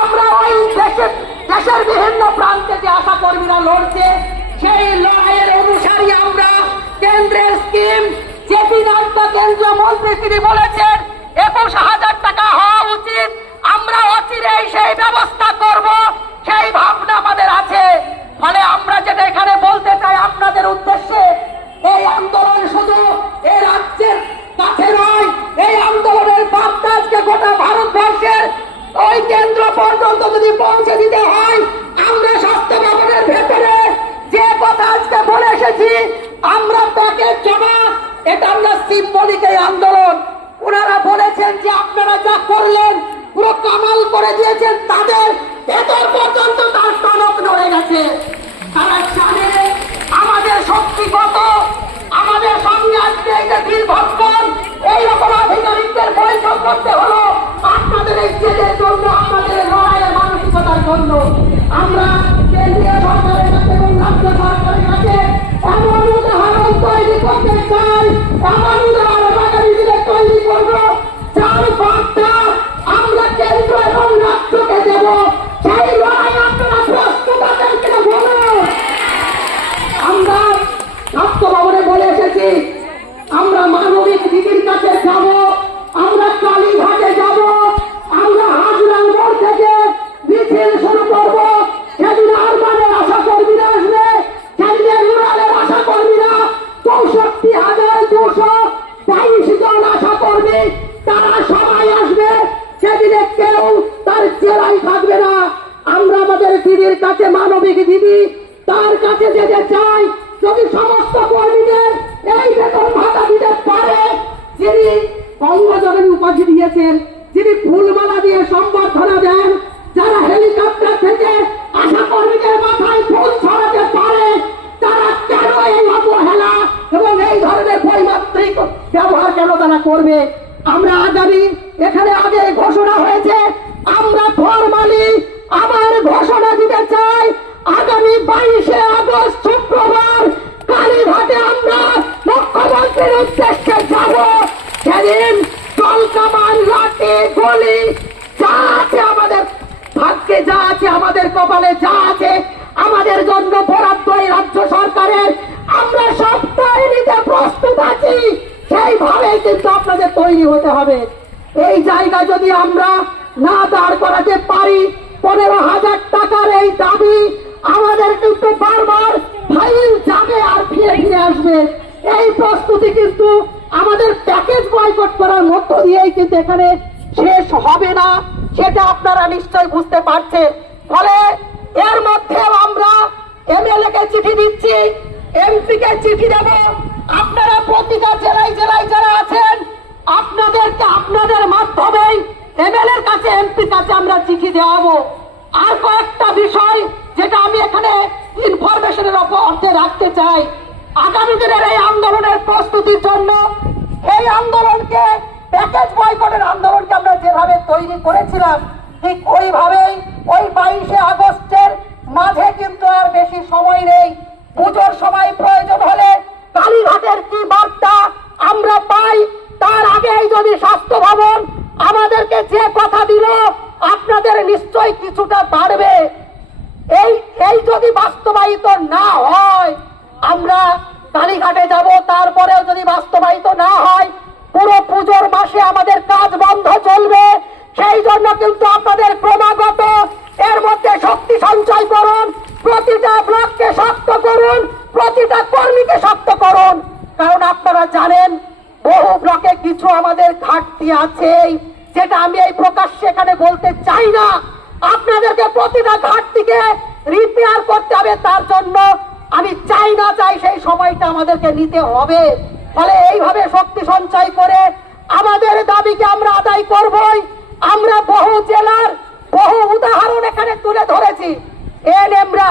আমরা ওই দেশের দেশের বিভিন্ন প্রান্তে যে আশা কর্মীরা লড়ছে, সেই লড়াইয়ের অনুসারী আমরা। কেন্দ্রের স্কিম জেপি নাড্ডা কেন্দ্রীয় মন্ত্রী তিনি বলেছেন, একুশ হাজার টাকা হওয়া উচিত। আমরা অচিরেই সেই ব্যবস্থা করব। পর্যন্ত যদি পৌঁছে দিতে হয়, আমরা স্বাস্থ্য ভেতরে যে কথা আজকে বলে এসেছি, আমরা তাকে জমা এটা আমরা সিম্বলিক এই আন্দোলন। ওনারা বলেছেন যে আপনারা যা করলেন, পুরো কামাল করে দিয়েছেন তাদের ভেতর পর্যন্ত দিদির কাছে মানবিক দিদি তার কাছে যেতে চাই, যদি সমস্ত কর্মীদের এই বেতন ভাতা দিতে পারে, যিনি বঙ্গজনের উপাধি দিয়েছেন, যিনি ফুলমালা দিয়ে সম্বর্ধনা দেন, যারা হেলিকপ্টার থেকে আশা কর্মীদের মাথায় ফুল ছড়াতে পারে, তারা কেন এই অবহেলা এবং এই ধরনের বৈমাত্রিক ব্যবহার কেন তারা করবে? আমরা আগামী, এখানে আগে ঘোষণা হয়েছে, আমরা ফরমালি আবার ঘোষণা বাইশে আগস্ট শুক্রবার কালীঘাটে আমরা মুখ্যমন্ত্রীর উদ্দেশ্যে যাব। সেদিন জলকামান লাঠি, গলি, যা আছে আমাদের, ভাগ্যে যা আছে আমাদের কপালে যা আছে, আমাদের জন্য বরাদ্দ এই রাজ্য সরকারের। আমরা সপ্তাহে নিতে প্রস্তুত আছি, সেইভাবেই কিন্তু আপনাদের তৈরি হতে হবে। এই জায়গা যদি আমরা না দাঁড় করাতে পারি, পনেরো হাজার টাকার এই দাবি আমাদের কিন্তু বারবার ফাইল যাবে আর ফিরে ফিরে আসবে। এই প্রস্তুতি কিন্তু আমাদের প্যাকেজ বয়কট করার মধ্য দিয়েই কিন্তু এখানে শেষ হবে না। সেটা আপনারা নিশ্চয় বুঝতে পারছেন। ফলে এর মধ্যে আমরা এমএলএ কে চিঠি দিচ্ছি এমপি কে চিঠি দেব। আপনারা প্রতিটা জেলায় জেলায় যারা আছেন, আপনাদেরকে আপনাদের মাধ্যমেই এমএলএর কাছে, এমপির কাছে আমরা চিঠি দেওয়াবো। আর কয়েকটা বিষয় যেটা আমি এখানে ইনফরমেশনের অর্থে রাখতে চাই আগামী দিনের এই আন্দোলনের প্রস্তুতির জন্য এই আন্দোলনকে প্যাকেজ বয়কটের আন্দোলনকে আমরা যেভাবে তৈরি করেছিলাম, ঠিক ওইভাবেই ওই বাইশে আগস্টের মাঝে কিন্তু আর বেশি সময় নেই। পুজোর সময় প্রয়োজন হলে কালীঘাটের কি বার্তা আমরা পাই, তার আগেই যদি স্বাস্থ্য ভবন আমাদেরকে যে কথা দিল, আপনাদের নিশ্চয় কিছুটা বাড়বে এই এই যদি বাস্তবায়িত না হয় আমরা কালীঘাটে যাব, তারপরেও যদি বাস্তবায়িত না হয়, পুরো পুজোর মাসে আমাদের কাজ বন্ধ চলবে। সেই জন্য কিন্তু আপনাদের ক্রমাগত এর মধ্যে শক্তি সঞ্চয় করুন, প্রতিটা ব্লককে শক্ত করুন, প্রতিটা কর্মীকে শক্ত করুন। কারণ আপনারা জানেন, বহু ব্লকে কিছু আমাদের ঘাটতি আছেই, যেটা আমি এই প্রকাশ্যে এখানে বলতে চাই না। আপনাদেরকে প্রতিটা ঘাটতিকে রিপেয়ার করতে হবে, তার জন্য আমি চাই না চাই সেই সময়টা আমাদেরকে নিতে হবে। ফলে এইভাবে শক্তি সঞ্চয় করে আমাদের দাবিকে আমরা আদায় করবই। আমরা বহু জেলার বহু উদাহরণ এখানে তুলে ধরেছি। এনএমরা